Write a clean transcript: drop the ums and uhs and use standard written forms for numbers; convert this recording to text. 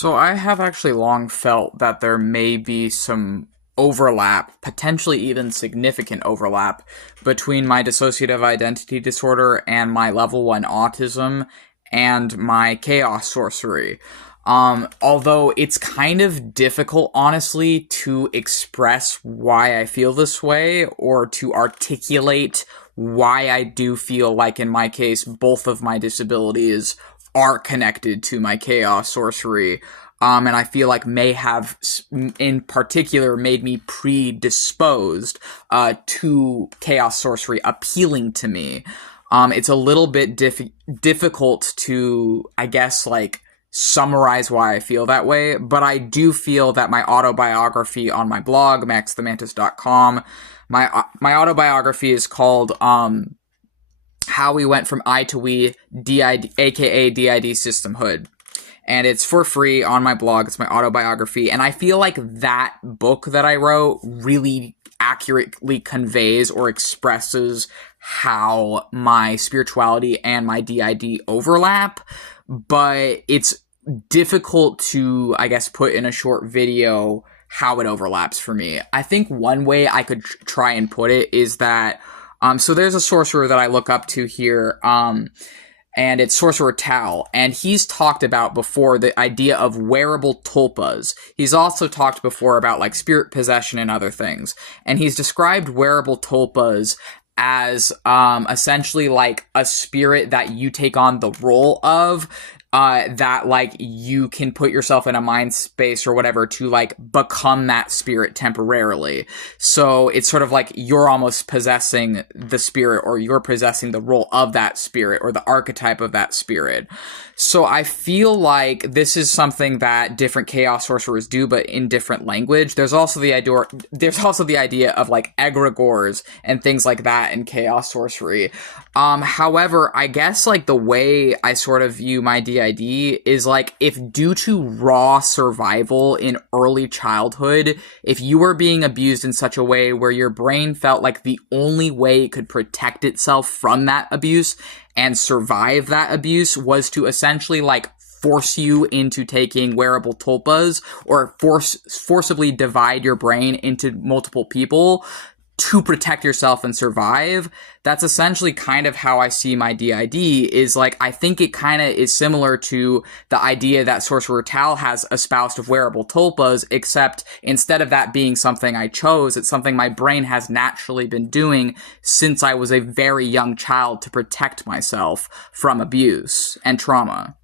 So I have actually long felt that there may be some overlap, potentially even significant overlap, between my dissociative identity disorder and my level 1 autism and my chaos sorcery. Although it's kind of difficult, honestly, to express why I feel this way or to articulate why I do feel like, in my case, both of my disabilities are connected to my chaos sorcery. And I feel like may have, in particular, made me predisposed to chaos sorcery appealing to me. It's a little bit difficult to, I guess, like, summarize why I feel that way, but I do feel that my autobiography on my blog, maxthemantis.com, my autobiography is called How We Went from I to We, D.I.D, aka D.I.D Systemhood. And it's for free on my blog. It's my autobiography. And I feel like that book that I wrote really accurately conveys or expresses how my spirituality and my D.I.D overlap. But it's difficult to, I guess, put in a short video how it overlaps for me. I think one way I could try and put it is that, so there's a sorcerer that I look up to here, and it's Sorcerer Tal, and he's talked about before the idea of wearable tulpas. He's also talked before about, like, spirit possession and other things, and he's described wearable tulpas as essentially like a spirit that you take on the role of, that, like, you can put yourself in a mind space or whatever to, like, become that spirit temporarily. So it's sort of like you're almost possessing the spirit, or you're possessing the role of that spirit, or the archetype of that spirit. So I feel like this is something that different chaos sorcerers do, but in different language. There's also the idea of, like, egregores and things like that in chaos sorcery. However, I guess, like, the way I sort of view my D.I.D is, like, if due to raw survival in early childhood, if you were being abused in such a way where your brain felt like the only way it could protect itself from that abuse and survive that abuse was to essentially, like, force you into taking wearable tulpas, or forcibly divide your brain into multiple people to protect yourself and survive, that's essentially kind of how I see my D.I.D, is, like, I think it kind of is similar to the idea that Sorcerer Tal has espoused of wearable tulpas, except instead of that being something I chose, it's something my brain has naturally been doing since I was a very young child to protect myself from abuse and trauma.